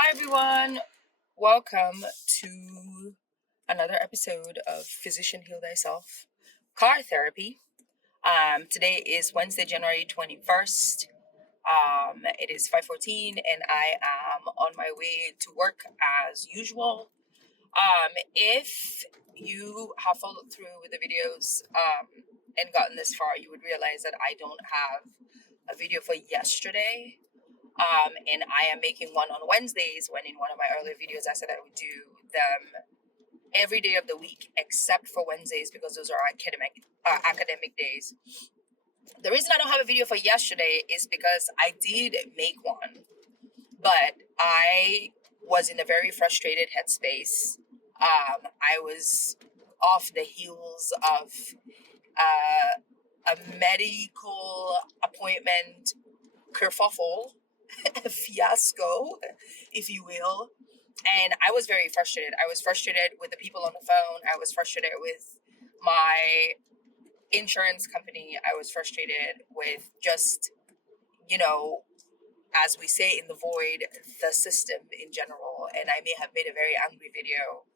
Hi everyone, welcome to another episode of Physician Heal Thyself Car Therapy. Today is Wednesday, January 21st. It is 5:14 and I am on my way to work as usual. If you have followed through with the videos and gotten this far, you would realize that I don't have a video for yesterday. And I am making one on Wednesdays when in one of my earlier videos I said I would do them every day of the week except for Wednesdays because those are academic days. The reason I don't have a video for yesterday is because I did make one, but I was in a very frustrated headspace. I was off the heels of a medical appointment kerfuffle, a fiasco, if you will. And I was very frustrated. I was frustrated with the people on the phone. I was frustrated with my insurance company. I was frustrated with just, you know, as we say in the void, the system in general. And I may have made a very angry video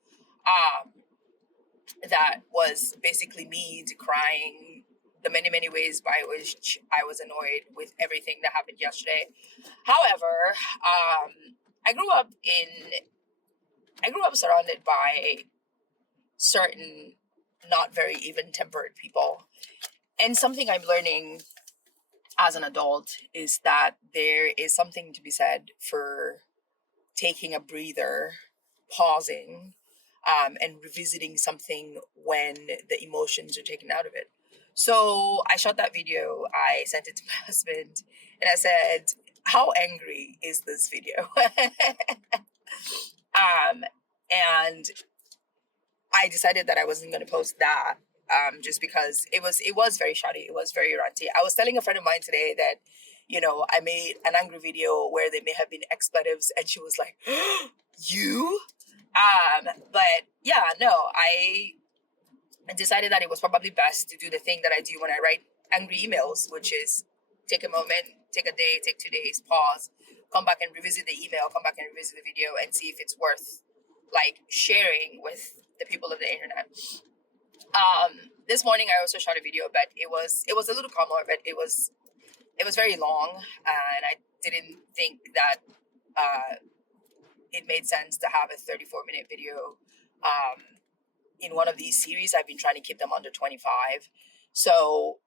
that was basically me decrying the many, many ways by which I was annoyed with everything that happened yesterday. However, I grew up surrounded by certain not very even-tempered people. And something I'm learning as an adult is that there is something to be said for taking a breather, pausing, and revisiting something when the emotions are taken out of it. So I shot that video, I sent it to my husband, and I said, how angry is this video? And I decided that I wasn't going to post that just because it was very shoddy. It was very ranty. I was telling a friend of mine today that, I made an angry video where there may have been expletives, and she was like, "You?" But yeah, no, I decided that it was probably best to do the thing that I do when I write angry emails, which is take a moment, take a day, take 2 days, pause, come back and revisit the email, come back and revisit the video, and see if it's worth sharing with the people of the internet. This morning I also shot a video, but it was a little calmer, but it was very long, and I didn't think that it made sense to have a 34-minute video in one of these series. I've been trying to keep them under 25. So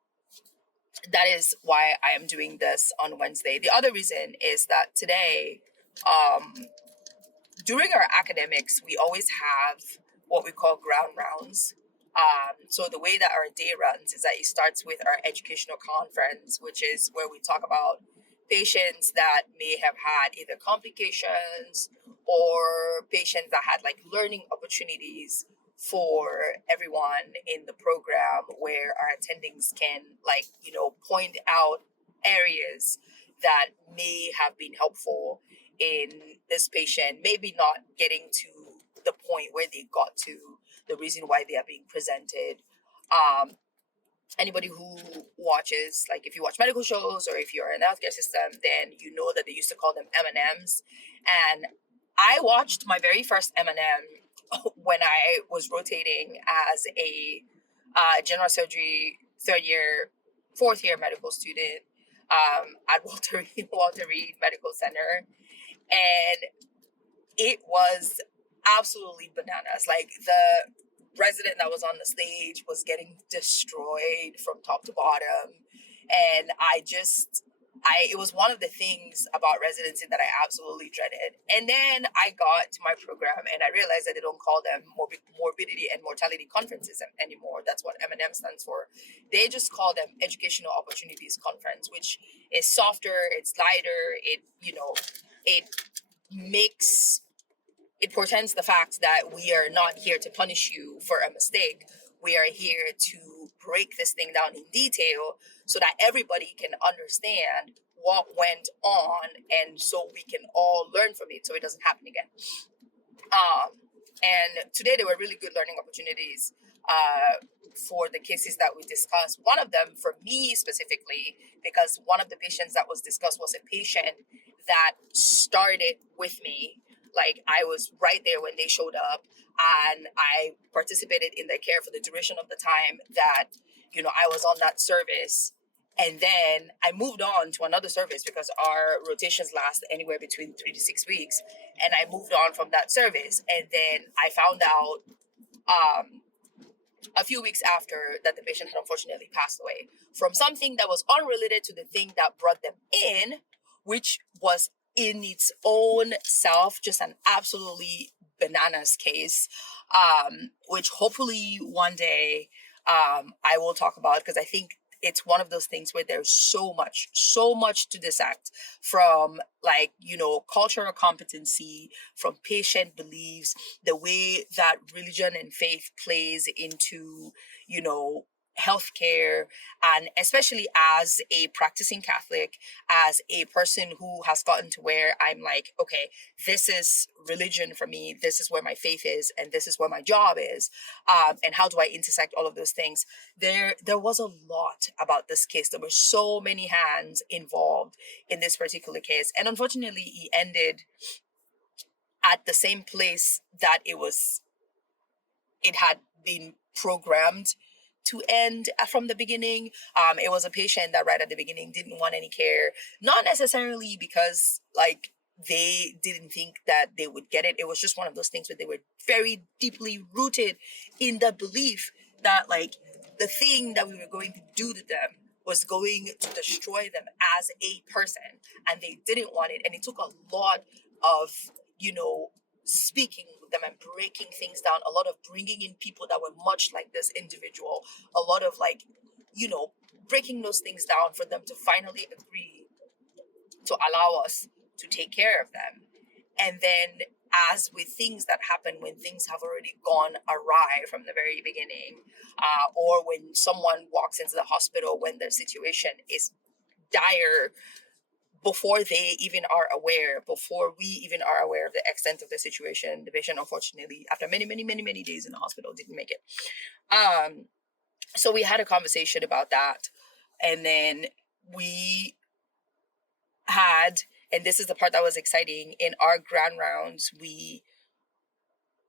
that is why I am doing this on Wednesday. The other reason is that today, during our academics, we always have what we call ground rounds. So the way that our day runs is that it starts with our educational conference, which is where we talk about patients that may have had either complications or patients that had learning opportunities for everyone in the program, where our attendings can point out areas that may have been helpful in this patient, maybe not getting to the point where they got to, the reason why they are being presented. Anybody who watches, if you watch medical shows or if you're in the healthcare system, then you know that they used to call them M&Ms. And I watched my very first M&M when I was rotating as a general surgery fourth year medical student at Walter Reed Medical Center. And it was absolutely bananas. The resident that was on the stage was getting destroyed from top to bottom. And it was one of the things about residency that I absolutely dreaded. And then I got to my program and I realized that they don't call them morbidity and mortality conferences anymore. That's what M&M stands for. They just call them Educational Opportunities Conference, which is softer, it's lighter, it portends the fact that we are not here to punish you for a mistake. We are here to break this thing down in detail so that everybody can understand what went on, and so we can all learn from it so it doesn't happen again. And today there were really good learning opportunities for the cases that we discussed. One of them for me specifically, because one of the patients that was discussed was a patient that started with me Like, I was right there when they showed up, and I participated in their care for the duration of the time that, I was on that service. And then I moved on to another service because our rotations last anywhere between 3 to 6 weeks. And I moved on from that service. And then I found out um, a few weeks after that the patient had unfortunately passed away from something that was unrelated to the thing that brought them in, which was in its own self just an absolutely bananas case, which hopefully one day I will talk about, because I think it's one of those things where there's so much to dissect from, like, cultural competency, from patient beliefs, the way that religion and faith plays into, healthcare, and especially as a practicing Catholic, as a person who has gotten to where I'm like, okay, this is religion for me, this is where my faith is, and this is where my job is, and how do I intersect all of those things? There was a lot about this case. There were so many hands involved in this particular case, and unfortunately, he ended at the same place that it had been programmed to end from the beginning. It was a patient that right at the beginning didn't want any care, not necessarily because, like, they didn't think that they would get it. It was just one of those things where they were very deeply rooted in the belief that, like, the thing that we were going to do to them was going to destroy them as a person, and they didn't want it. And it took a lot of, speaking with them and breaking things down, a lot of bringing in people that were much like this individual, a lot of, like, breaking those things down for them to finally agree to allow us to take care of them. And then, as with things that happen when things have already gone awry from the very beginning, or when someone walks into the hospital when their situation is dire, before they even are aware, before we even are aware of the extent of the situation, the patient, unfortunately, after many, many, many, many days in the hospital, didn't make it. So we had a conversation about that. And then we had, and this is the part that was exciting, in our grand rounds, we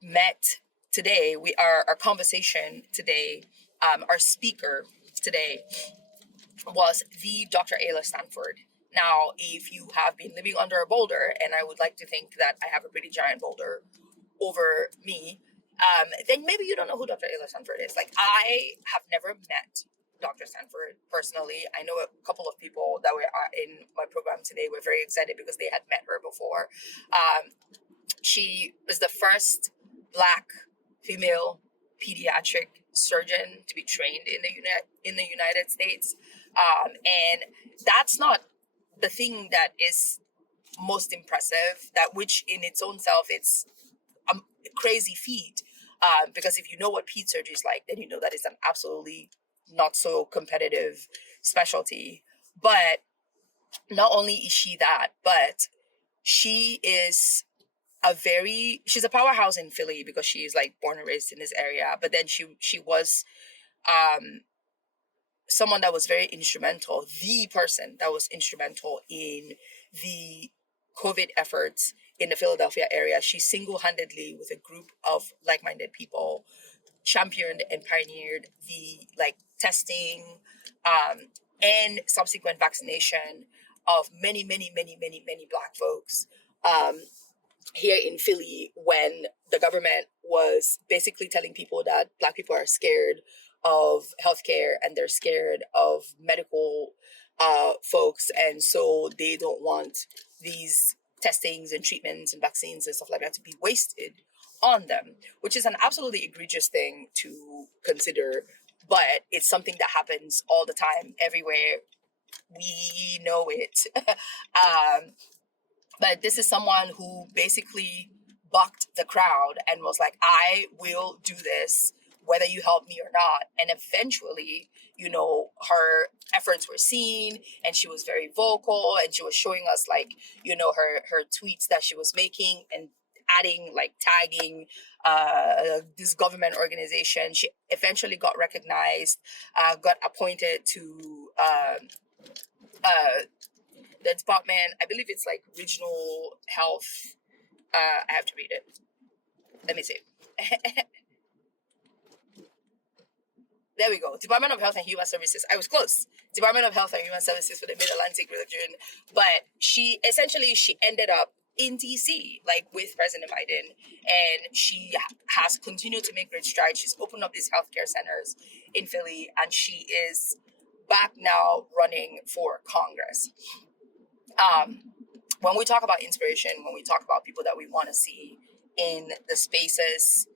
met today. Our conversation today, our speaker today was the Dr. Ayla Stanford. Now, if you have been living under a boulder, and I would like to think that I have a pretty giant boulder over me, then maybe you don't know who Dr. Ayla Stanford is. Like, I have never met Dr. Stanford personally. I know a couple of people that were in my program today were very excited because they had met her before. She was the first Black female pediatric surgeon to be trained in the United States, and that's not the thing that is most impressive. That, which in its own self, it's a crazy feat, because if you know what ped surgery is like, then you know that it's an absolutely not so competitive specialty. But not only is she that, but she is she's a powerhouse in Philly because she's, like, born and raised in this area. But then she was someone that was very instrumental, the person that was instrumental in the COVID efforts in the Philadelphia area. She single-handedly, with a group of like-minded people, championed and pioneered the, like, testing and subsequent vaccination of many, many, many, many, many Black folks here in Philly, when the government was basically telling people that Black people are scared of healthcare and they're scared of medical folks, and so they don't want these testings and treatments and vaccines and stuff like that to be wasted on them, which is an absolutely egregious thing to consider, but it's something that happens all the time everywhere. We know it. But this is someone who basically bucked the crowd and was like, I will do this whether you help me or not. And eventually, her efforts were seen, and she was very vocal, and she was showing us, like, her tweets that she was making, and adding, like, tagging this government organization. She eventually got recognized, got appointed to the department, I believe it's like regional health I have to read it. Let me see. There we go. Department of Health and Human Services. I was close. Department of Health and Human Services for the Mid-Atlantic region. But she ended up in DC, like with President Biden. And she has continued to make great strides. She's opened up these healthcare centers in Philly. And she is back now running for Congress. When we talk about inspiration, when we talk about people that we want to see in the spaces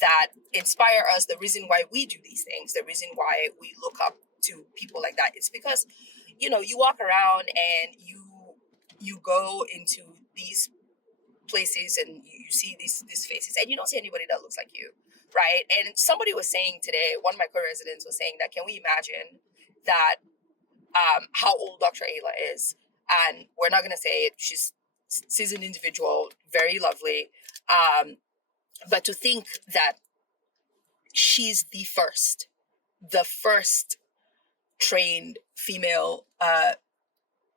that inspire us, the reason why we do these things, the reason why we look up to people like that, it's because, you know, you walk around and you go into these places and you see these faces and you don't see anybody that looks like you, right? And somebody was saying today, one of my co-residents was saying that, can we imagine that how old Dr. Ayla is? And we're not going to say it. She's an individual, very lovely. But to think that she's the first trained female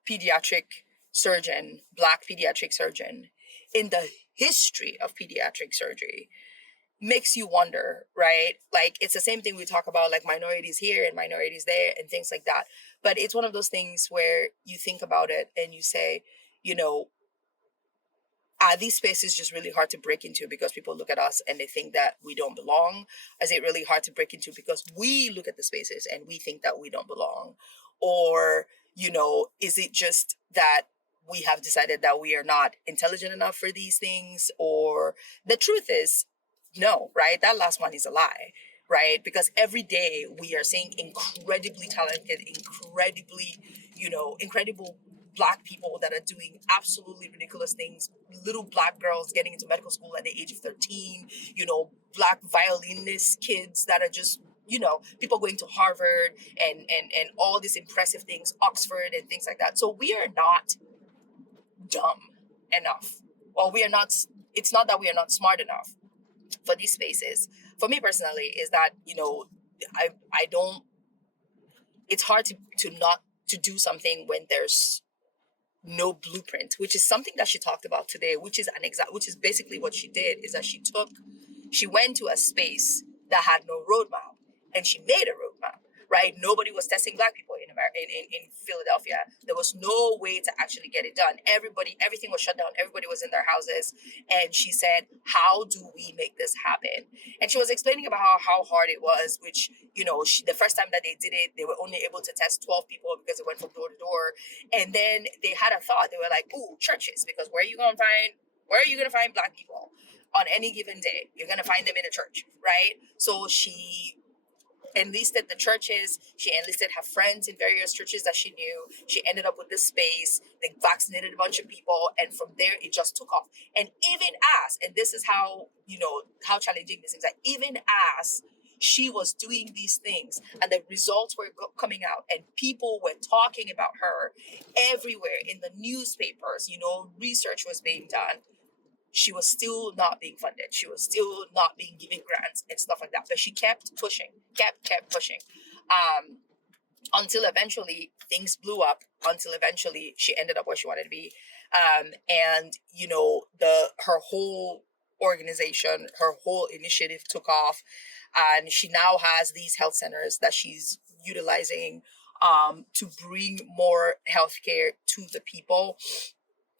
pediatric surgeon, Black pediatric surgeon in the history of pediatric surgery, makes you wonder, right? Like, it's the same thing we talk about, like minorities here and minorities there and things like that. But it's one of those things where you think about it and you say, you know, are these spaces just really hard to break into because people look at us and they think that we don't belong? Is it really hard to break into because we look at the spaces and we think that we don't belong? Or, you know, is it just that we have decided that we are not intelligent enough for these things? Or the truth is, no, right? That last one is a lie, right? Because every day we are seeing incredibly talented, incredible Black people that are doing absolutely ridiculous things. Little Black girls getting into medical school at the age of 13, you know, Black violinist kids that are just, you know, people going to Harvard and all these impressive things, Oxford and things like that. So we are not dumb enough. Well, it's not that we are not smart enough for these spaces. For me personally, is that, you know, I don't, it's hard to do something when there's no blueprint, which is something that she talked about today, which is basically what she did, is that she went to a space that had no roadmap and she made a roadmap, right? Nobody was testing Black people in America, in Philadelphia. There was no way to actually get it done. Everything was shut down. Everybody was in their houses. And she said, how do we make this happen? And she was explaining about how hard it was, which, you know, the first time that they did it, they were only able to test 12 people because it went from door to door. And then they had a thought. They were like, ooh, churches, because where are you going to find Black people on any given day? You're going to find them in a church, right? So she enlisted the churches. She enlisted her friends in various churches that she knew. She ended up with this space. They vaccinated a bunch of people, and from there it just took off. And even as, and this is how, you know, how challenging this is, like, even as she was doing these things and the results were coming out and people were talking about her everywhere in the newspapers, you know, research was being done, she was still not being funded. She was still not being given grants and stuff like that. But she kept pushing, kept pushing, until eventually things blew up. Until eventually she ended up where she wanted to be, and you know, her whole organization, her whole initiative took off, and she now has these health centers that she's utilizing to bring more healthcare to the people,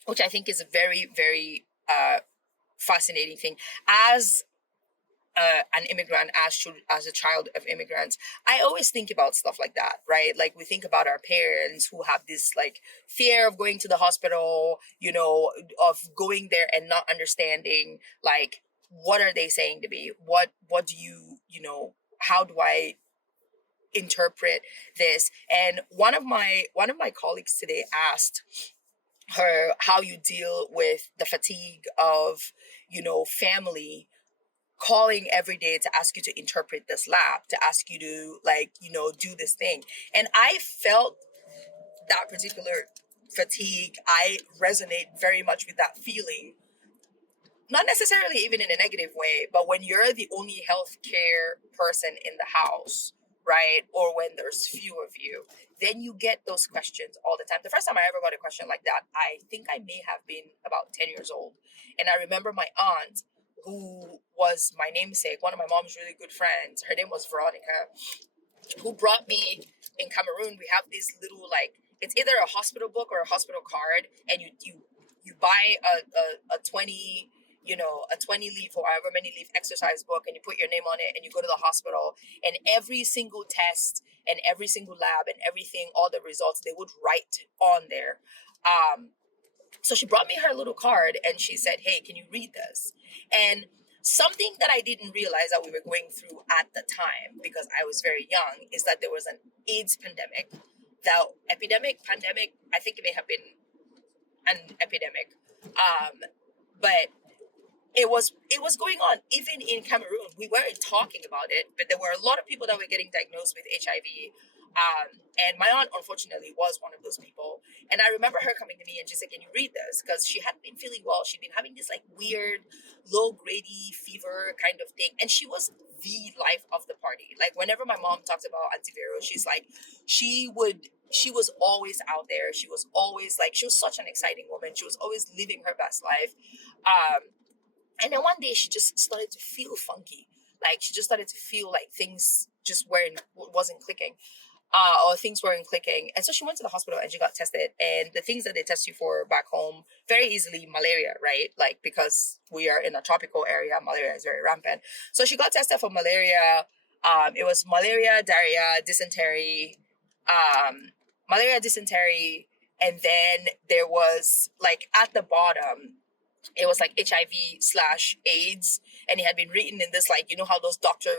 which I think is a very, very fascinating thing. As an immigrant, as a child of immigrants, I always think about stuff like that, right? Like, we think about our parents who have this like fear of going to the hospital, you know, of going there and not understanding, like, what are they saying to me? What do you know, how do I interpret this? And one of my colleagues today asked her how you deal with the fatigue of, you know, family calling every day to ask you to interpret this lab, to ask you to, like, you know, do this thing. And I felt that particular fatigue. I resonate very much with that feeling, not necessarily even in a negative way, but when you're the only healthcare person in the house, right? Or when there's few of you, then you get those questions all the time. The first time I ever got a question like that, I think I may have been about 10 years old. And I remember my aunt, who was my namesake, one of my mom's really good friends, her name was Veronica, who brought me in Cameroon. We have this little, like, it's either a hospital book or a hospital card, and you buy a 20, a 20 leaf or however many leaf exercise book, and you put your name on it, and you go to the hospital, and every single test and every single lab and everything, all the results, they would write on there. So she brought me her little card and she said, hey, can you read this? And something that I didn't realize that we were going through at the time, because I was very young, is that there was an AIDS pandemic. Pandemic, I think it may have been an epidemic. But it was going on even in Cameroon. We weren't talking about it, but there were a lot of people that were getting diagnosed with HIV. And my aunt, unfortunately, was one of those people. And I remember her coming to me and she said, can you read this? Because she hadn't been feeling well. She'd been having this like weird, low grady fever kind of thing. And she was the life of the party. Like whenever my mom talks about antiviral, she's like, she was always out there. She was always like, she was such an exciting woman. She was always living her best life. And then one day she just started to feel funky. Like she just started to feel like things just wasn't clicking. Or things weren't clicking. And so she went to the hospital and she got tested. And the things that they test you for back home, very easily malaria, right? Like because we are in a tropical area, malaria is very rampant. So she got tested for malaria. It was malaria, diarrhea, dysentery, malaria, dysentery. And then there was like at the bottom, it was like HIV/AIDS, and it had been written in this, like, you know how those doctor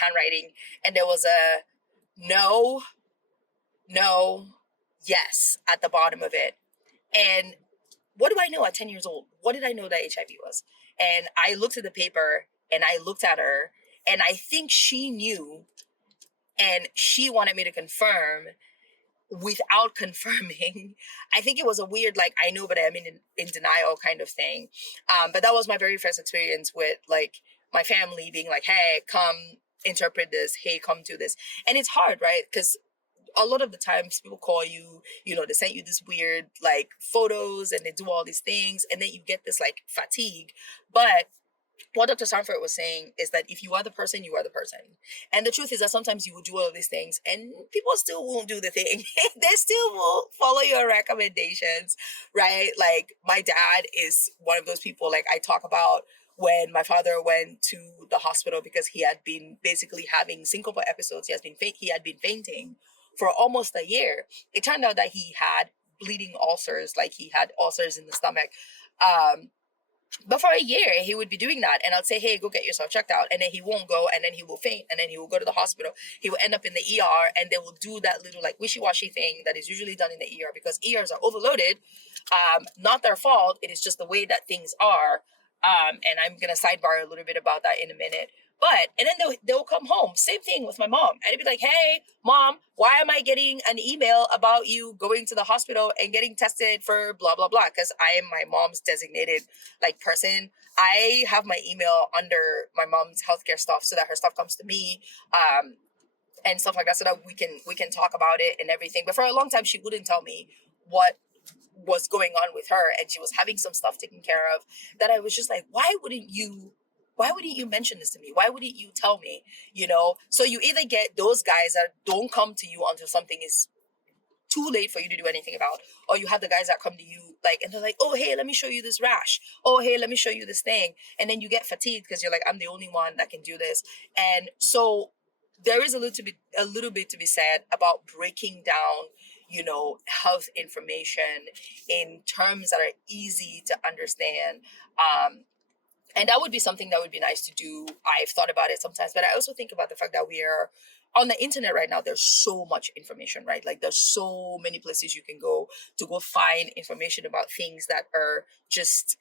handwriting, and there was a no, yes at the bottom of it. And what do I know at 10 years old? What did I know that HIV was? And I looked at the paper and I looked at her, and I think she knew, and she wanted me to confirm without confirming. I think it was a weird, like, I know, but I'm in denial kind of thing. But that was my very first experience with like my family being like, hey, come interpret this. Hey, come do this. And it's hard, right? Because a lot of the times people call you, they send you this weird like photos and they do all these things. And then you get this like fatigue. But what Dr. Stanford was saying is that if you are the person, you are the person. And the truth is that sometimes you will do all of these things and people still won't do the thing. They still will follow your recommendations, right? Like my dad is one of those people, like I talk about when my father went to the hospital because he had been basically having syncopal episodes. He had been fainting for almost a year. It turned out that he had bleeding ulcers, like he had ulcers in the stomach. But for a year, he would be doing that. And I'd say, hey, go get yourself checked out. And then he won't go. And then he will faint. And then he will go to the hospital. He will end up in the ER. And they will do that little like wishy-washy thing that is usually done in the ER because ERs are overloaded. Not their fault. It is just the way that things are. And I'm going to sidebar a little bit about that in a minute. And then they'll come home. Same thing with my mom. And it'd be like, hey, mom, why am I getting an email about you going to the hospital and getting tested for blah, blah, blah? Because I am my mom's designated like person. I have my email under my mom's healthcare stuff so that her stuff comes to me. And stuff like that so that we can talk about it and everything. But for a long time, she wouldn't tell me what was going on with her. And she was having some stuff taken care of that I was just like, why wouldn't you mention this to me? Why wouldn't you tell me? So you either get those guys that don't come to you until something is too late for you to do anything about, or you have the guys that come to you like, and they're like, oh, hey, let me show you this rash. Oh, hey, let me show you this thing. And then you get fatigued because you're like, I'm the only one that can do this. And so there is a little bit to be said about breaking down, health information in terms that are easy to understand. And that would be something that would be nice to do. I've thought about it sometimes, but I also think about the fact that we are on the internet right now. There's so much information, right? Like there's so many places you can go to go find information about things that are just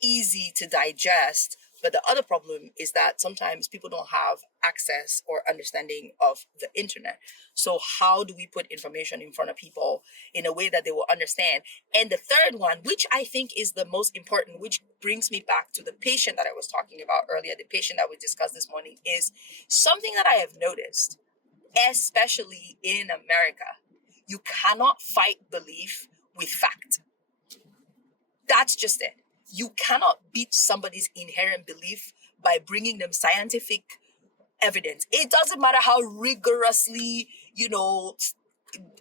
easy to digest. But the other problem is that sometimes people don't have access or understanding of the internet. So how do we put information in front of people in a way that they will understand? And the third one, which I think is the most important, which brings me back to the patient that I was talking about earlier, the patient that we discussed this morning, is something that I have noticed especially in America. You cannot fight belief with fact. That's just it. You cannot beat somebody's inherent belief by bringing them scientific evidence. It doesn't matter how rigorously,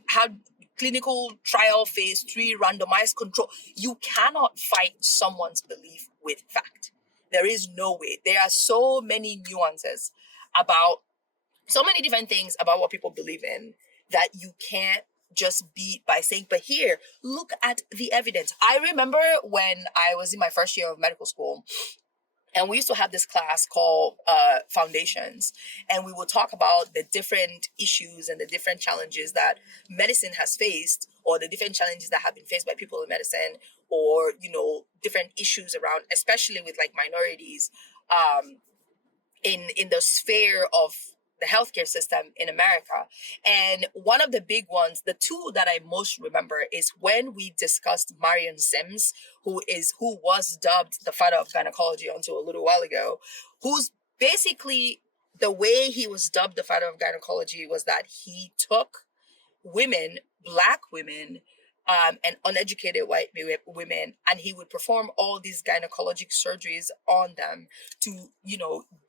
how clinical trial phase 3 randomized control. You cannot fight someone's belief with fact. There is no way. There are so many nuances about so many different things about what people believe in that you can't just beat by saying, but here, look at the evidence. I remember when I was in my first year of medical school, and we used to have this class called Foundations, and we would talk about the different issues and the different challenges that medicine has faced, or the different challenges that have been faced by people in medicine, or, different issues around, especially with like minorities, in the sphere of the healthcare system in America. And one of the big ones, the two that I most remember, is when we discussed Marion Sims, who was dubbed the father of gynecology until a little while ago, who's basically, the way he was dubbed the father of gynecology was that he took women, Black women, and uneducated white women, and he would perform all these gynecologic surgeries on them to,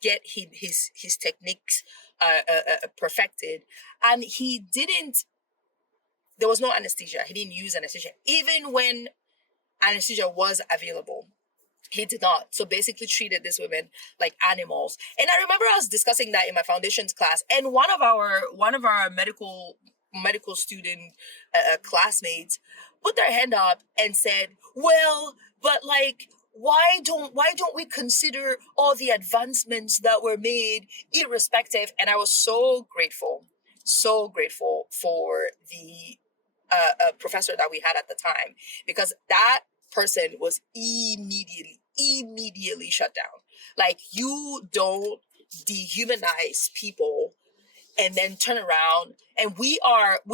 get his techniques perfected. And there was no anesthesia. He didn't use anesthesia. Even when anesthesia was available, he did not. So basically treated these women like animals. And I remember I was discussing that in my foundations class, and one of our medical student classmates put their hand up and said, well, but like, why don't we consider all the advancements that were made irrespective? And I was so grateful for the professor that we had at the time, because that person was immediately shut down. Like, you don't dehumanize people and then turn around, and we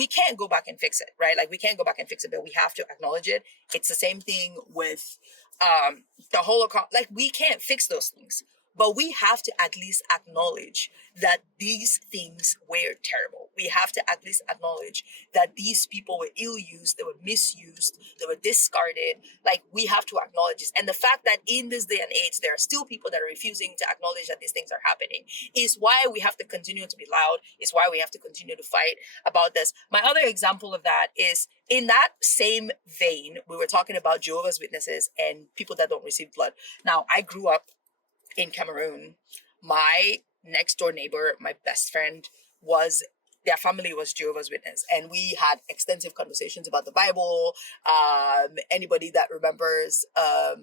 can't go back and fix it, right? Like, we can't go back and fix it, but we have to acknowledge it. It's the same thing with the Holocaust. Like, we can't fix those things, but we have to at least acknowledge that these things were terrible. We have to at least acknowledge that these people were ill-used, they were misused, they were discarded. Like, we have to acknowledge this. And the fact that in this day and age, there are still people that are refusing to acknowledge that these things are happening is why we have to continue to be loud, is why we have to continue to fight about this. My other example of that is, in that same vein, we were talking about Jehovah's Witnesses and people that don't receive blood. Now, I grew up in Cameroon. My next door neighbor, my best friend, their family was Jehovah's Witness, and we had extensive conversations about the Bible. Anybody that remembers, oh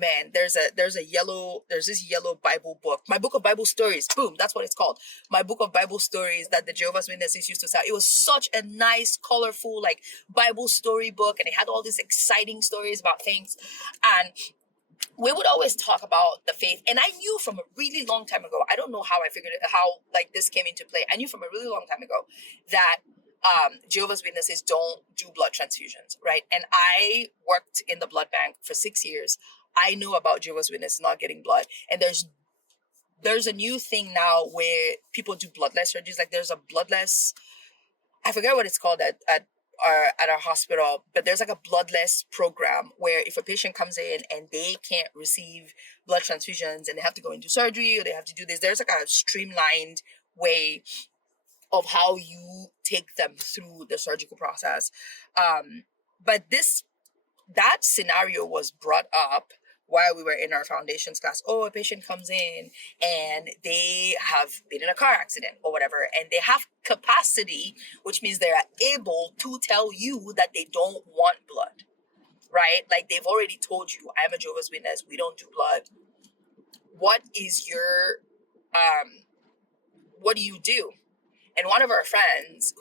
man, there's this yellow Bible book, my book of Bible stories. Boom, that's what it's called. My book of Bible stories that the Jehovah's Witnesses used to sell. It was such a nice, colorful, like, Bible story book, and it had all these exciting stories about things. And we would always talk about the faith. And I knew from a really long time ago, I don't know how I figured it, how like this came into play. I knew from a really long time ago that Jehovah's Witnesses don't do blood transfusions, right? And I worked in the blood bank for 6 years. I know about Jehovah's Witnesses not getting blood. And there's a new thing now where people do bloodless surgeries. Like, there's a bloodless, I forget what it's called at our hospital, but there's like a bloodless program where if a patient comes in and they can't receive blood transfusions and they have to go into surgery or they have to do this, there's like a streamlined way of how you take them through the surgical process. But that scenario was brought up while we were in our foundations class. Oh, a patient comes in and they have been in a car accident or whatever, and they have capacity, which means they are able to tell you that they don't want blood, right? Like, they've already told you, I'm a Jehovah's Witness, we don't do blood. What is your, what do you do? And one of our friends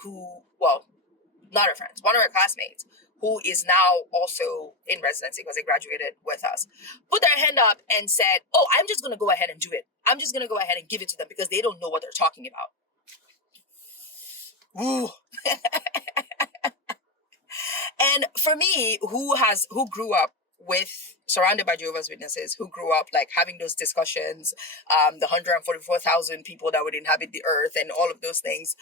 one of our classmates, who is now also in residency because they graduated with us, put their hand up and said, oh, I'm just going to go ahead and do it. I'm just going to go ahead and give it to them because they don't know what they're talking about. Ooh. And for me, who grew up with surrounded by Jehovah's Witnesses who grew up like having those discussions, the 144,000 people that would inhabit the earth and all of those things.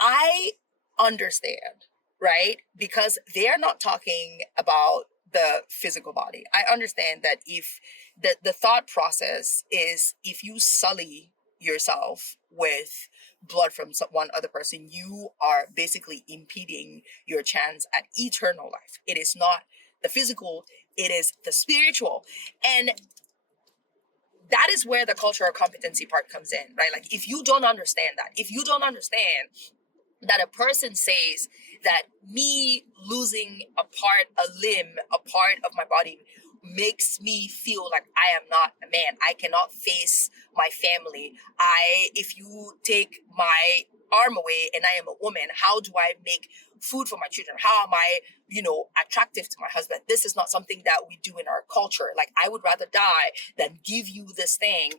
I understand, right? Because they're not talking about the physical body. I understand that if the thought process is if you sully yourself with blood from one other person, you are basically impeding your chance at eternal life. It is not the physical, it is the spiritual. And that is where the cultural competency part comes in, right? Like if you don't understand that, if you don't understand that a person says that me losing a limb, a part of my body makes me feel like I am not a man. I cannot face my family. If you take my arm away and I am a woman, how do I make food for my children? How am I, attractive to my husband? This is not something that we do in our culture. Like I would rather die than give you this thing.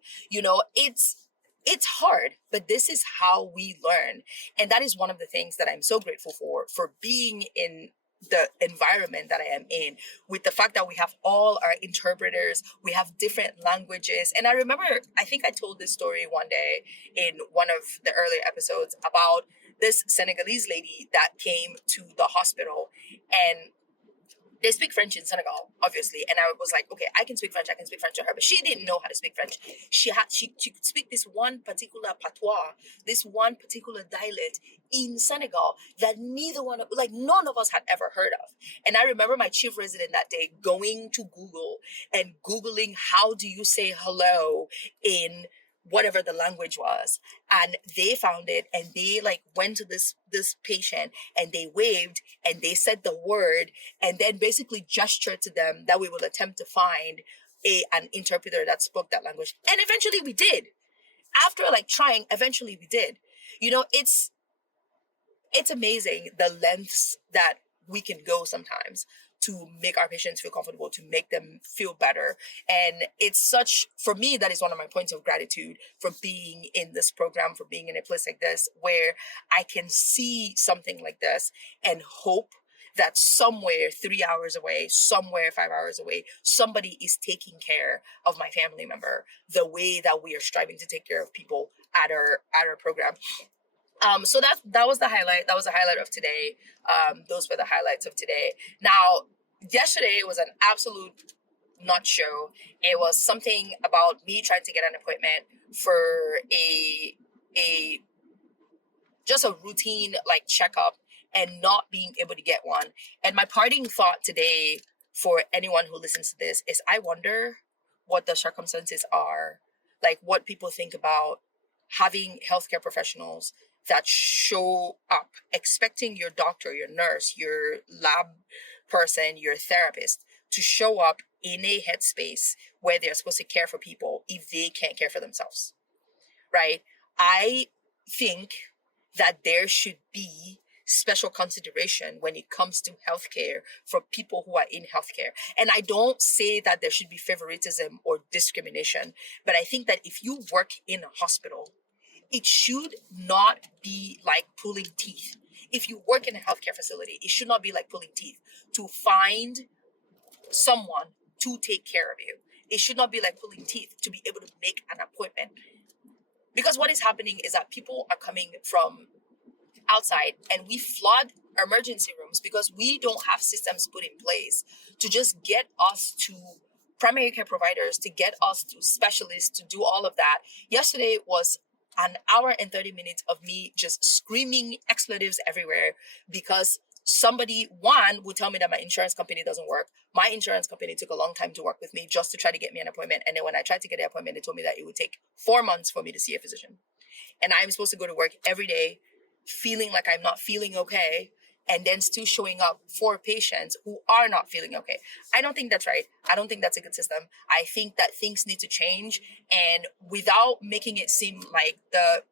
It's hard, but this is how we learn. And that is one of the things that I'm so grateful for being in the environment that I am in, with the fact that we have all our interpreters, we have different languages. And I remember, I think I told this story one day in one of the earlier episodes about this Senegalese lady that came to the hospital, and they speak French in Senegal, obviously. And I was like, okay, I can speak French to her. But she didn't know how to speak French. She could speak this one particular patois, this one particular dialect in Senegal that none of us had ever heard of. And I remember my chief resident that day going to Google and Googling, how do you say hello in whatever the language was, and they found it, and they went to this patient and they waved and they said the word and then basically gestured to them that we will attempt to find an interpreter that spoke that language. And eventually we did. After trying, eventually we did. It's amazing the lengths that we can go sometimes to make our patients feel comfortable, to make them feel better. And for me, that is one of my points of gratitude for being in this program, for being in a place like this, where I can see something like this and hope that somewhere 3 hours away, somewhere 5 hours away, somebody is taking care of my family member the way that we are striving to take care of people at our program. So that was the highlight. That was the highlight of today. Those were the highlights of today. Now, yesterday was an absolute nut show. It was something about me trying to get an appointment for just a routine checkup and not being able to get one. And my parting thought today for anyone who listens to this is, I wonder what the circumstances are, what people think about having healthcare professionals that show up expecting your doctor, your nurse, your lab person, your therapist to show up in a headspace where they're supposed to care for people if they can't care for themselves, right? I think that there should be special consideration when it comes to healthcare for people who are in healthcare. And I don't say that there should be favoritism or discrimination, but I think that if you work in a hospital, it should not be like pulling teeth. If you work in a healthcare facility, it should not be like pulling teeth to find someone to take care of you. It should not be like pulling teeth to be able to make an appointment. Because what is happening is that people are coming from outside and we flood emergency rooms because we don't have systems put in place to just get us to primary care providers, to get us to specialists, to do all of that. Yesterday was an hour and 30 minutes of me just screaming expletives everywhere because somebody, one, would tell me that my insurance company doesn't work. My insurance company took a long time to work with me just to try to get me an appointment. And then when I tried to get an appointment, they told me that it would take 4 months for me to see a physician. And I'm supposed to go to work every day feeling like I'm not feeling okay, and then still showing up for patients who are not feeling okay. I don't think that's right. I don't think that's a good system. I think that things need to change, and without making it seem like the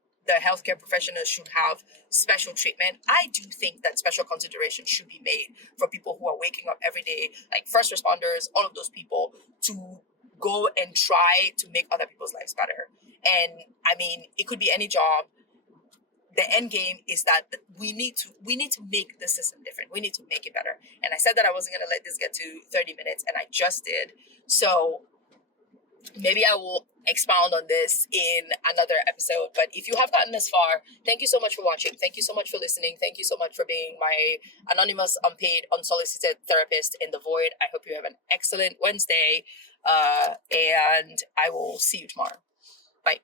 healthcare professionals should have special treatment, I do think that special consideration should be made for people who are waking up every day, like first responders, all of those people, to go and try to make other people's lives better. And I mean, it could be any job. the end game is that we need to make the system different. We need to make it better. And I said that I wasn't going to let this get to 30 minutes, and I just did. So maybe I will expound on this in another episode. But if you have gotten this far, thank you so much for watching. Thank you so much for listening. Thank you so much for being my anonymous, unpaid, unsolicited therapist in the void. I hope you have an excellent Wednesday, and I will see you tomorrow. Bye.